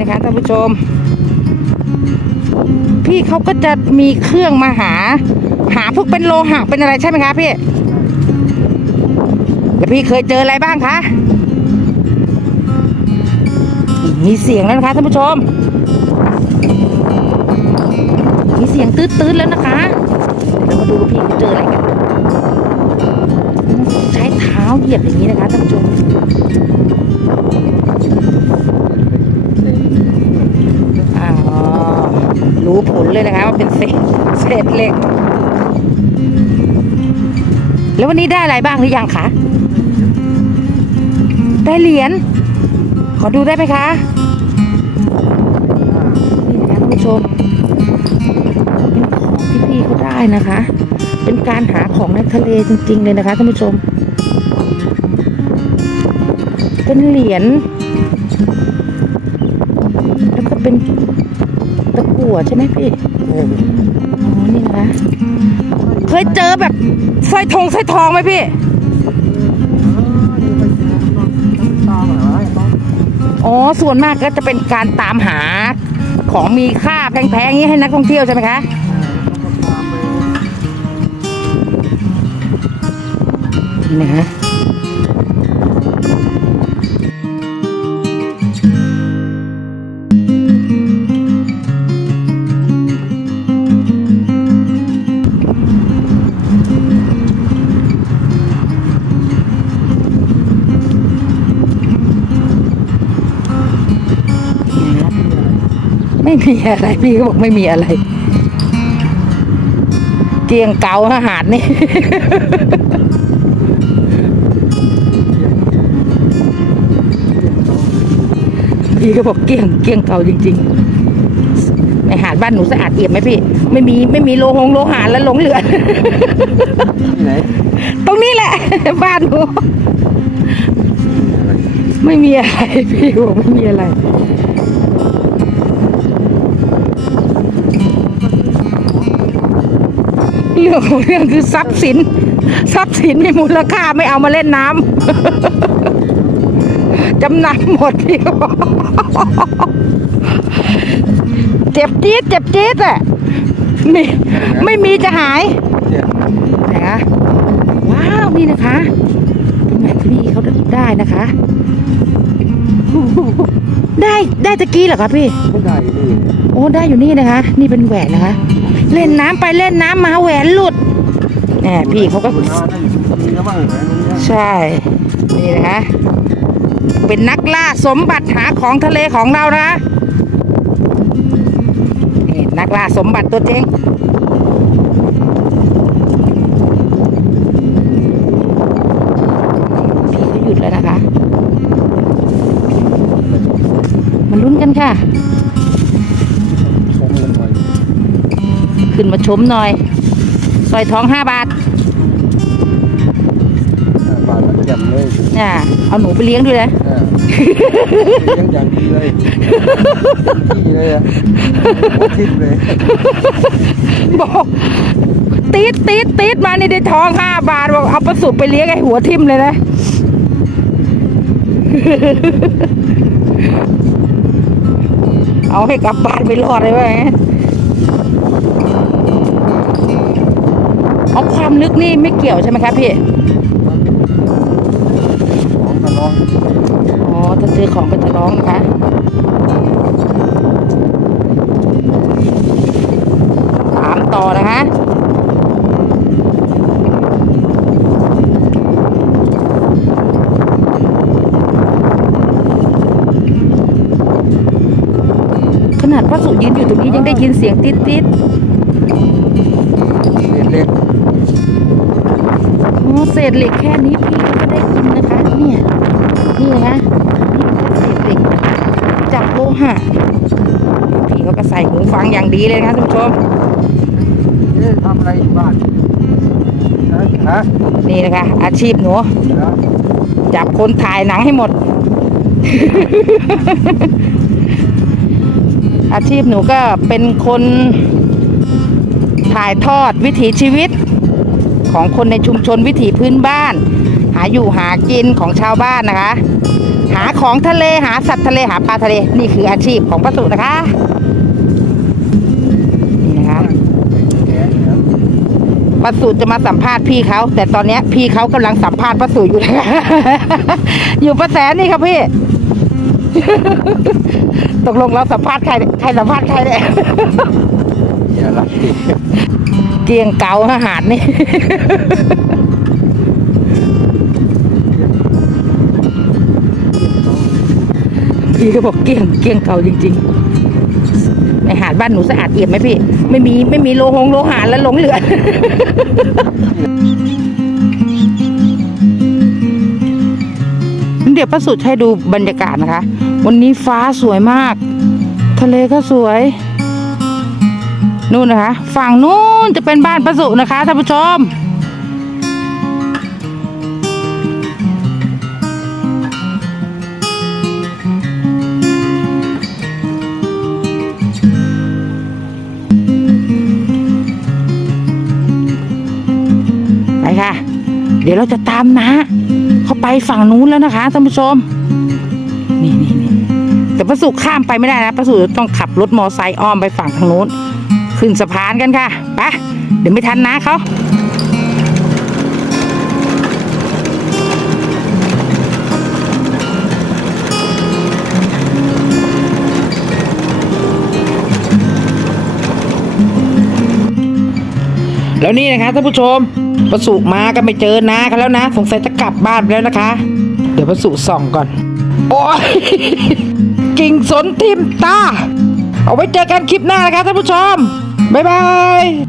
นะคะท่านผู้ชม พี่เขาก็จะมีเครื่องมาหา หาพวกเป็นโลหะเป็นอะไรใช่ไหมคะพี่แล้วพี่เคยเจออะไรบ้างคะมีเสียงแล้วนะคะท่านผู้ชม มีเสียงตื้ดๆแล้วนะคะเดี๋ยวเรามาดูพี่เขาเจออะไรกันใช้เท้าเหยียบอย่างนี้นะคะท่านผู้ชม อ๋อ รู้ผลเลยนะคะว่าเป็นเศษเศษเหล็ก แล้ววันนี้ได้อะไรบ้างหรือยังคะ ได้เหรียญ ขอดูได้ไหมคะ นี่นะคะท่านผู้ชม เป็นของที่พี่เขาได้นะคะ เป็นการหาของในทะเลจริง ๆ เลยนะคะท่านผู้ชม เป็นเหรียญ ถั่วใช่ไหมพี่อ๋อนี่นะคะเคยเจอแบบสร้อยทองสร้อยทองไหมพี่ อ๋อ ส่วนมากก็จะเป็นการตามหาของมีค่าแพงๆนี้ให้นักท่องเที่ยวใช่ไหมคะ นี่นะ ไม่มีอะไร พี่ก็บอกไม่มีอะไร เกียงเกาอาหารนี่ พี่ก็บอกเกลี้ยงเกลี้ยงเก่าจริงๆในหาดบ้านหนูสะอาดเอี่ยมไหมพี่ ไม่มีไม่มีโลหงโลหะแล้วหลงเหลือ ที่ไหนตรงนี้แหละ บ้านหนูไม่มีอะไรพี่บอกไม่มีอะไร เรื่องของเรื่องคือทรัพย์สิน ทรัพย์สินมีมูลค่าไม่เอามาเล่นน้ำจำนำหมดพี่บอกเจ็บจี๊ดเจ็บจี๊ดอะมีไม่มีจะหายเนี่ยไหนคะว้าวนี่นะคะเป็นแหวนที่พี่เขาได้นะคะ ได้ได้ตะกี้เหรอคะพี่ไม่ได้ดิโอ้ได้อยู่นี่นะคะ นี่เป็นแหวนนะคะ เล่นน้ำไปเล่นน้ำมาแหวนหลุดแหมพี่เขาก็ใช่ นี่นะคะ เป็นนักล่าสมบัติหาของทะเลของเรานะนี่นักล่าสมบัติตัวจริงพี่เขาหยุดแล้วนะคะ มันลุ้นกันค่ะ ขึ้นมาชมหน่อยสร้อยทองห้าบาทอ่าบาทมันแจ่มเลยน่ะเอาหนูไปเลี้ยงด้วยนะอ่าเลี้ยงอย่างดีเลยที่เลยอะโคตรทิพย์เลยบอกตีดตีดตีดมาในได้ทองห้าบาทบอกเอาประสุไปเลี้ยงไอ้หัวทิ่มเลยนะเอาให้กลับบ้านไปรอดเลยว่าไงเอาความลึกนี่ไม่เกี่ยวใช่ไหมครับพี่ของกระรองอ๋อถ้าเจอของก็จะร้องนะคะตามต่อนะคะขนาดพระสุยืนอยู่ตรงนี้ยังได้ยินเสียงติดติดเล็ก เศษเหล็กแค่นี้พี่ก็ได้ยินนะคะ เนี่ยนี่นะคะนี่เป็นแค่เศษเหล็กจับโลหะพี่เขาก็ใส่หูฟังอย่างดีเลยนะคะท่านผู้ชมๆเอ๊ะทำอะไรอยู่บ้านนะฮะนี่นะคะ อาชีพหนูนะจับคนถ่ายหนังให้หมด อาชีพหนูก็เป็นคนถ่ายทอดวิถีชีวิต ของคนในชุมชนวิถีพื้นบ้าน หาอยู่หากินของชาวบ้านนะคะ หาของทะเลหาสัตว์ทะเลหาปลาทะเลนี่คืออาชีพของป้าสุนะคะนี่นะคะแกะนะครับป้าสุจะมาสัมภาษณ์พี่เขาแต่ตอนนี้พี่เขากำลังสัมภาษณ์ป้าสุอยู่นะคะอยู่ประแสนี่ครับพี่ตกลงเราสัมภาษณ์ใครใครสัมภาษณ์ใครเนี่ยอย่ารักดิ เกียงเกาอาหารนี่ พี่ก็บอกเกียงเกียงเก่าจริงๆในหาดบ้านหนูสะอาดเอี่ยมไหมพี่ ไม่มีไม่มีโลหงโลหะแล้วหลงเหลือเดี๋ยวประสุดให้ดูบรรยากาศนะคะ วันนี้ฟ้าสวยมาก ทะเลก็สวย นู่นนะคะ ฝั่งนู้นจะเป็นบ้านประสุนะคะท่านผู้ชม ไปค่ะ เดี๋ยวเราจะตามนะเขาไปฝั่งนู้นแล้วนะคะท่านผู้ชม นี่นี่นี่แต่ประสุข้ามไปไม่ได้นะประสุต้องขับรถมอไซค์อ้อมไปฝั่งทางนู้น ขึ้นสะพานกันค่ะไปเดี๋ยวไม่ทันนะเขาแล้วนี่นะคะท่านผู้ชมประสุมาก็ไม่เจอนากันแล้วนะ สงสัยจะกลับบ้านไปแล้วนะคะ เดี๋ยวประสุส่องก่อน โอ้ยกิ่งสนทิมตา เอาไว้เจอกันคลิปหน้านะคะท่านผู้ชม บ๊ายบาย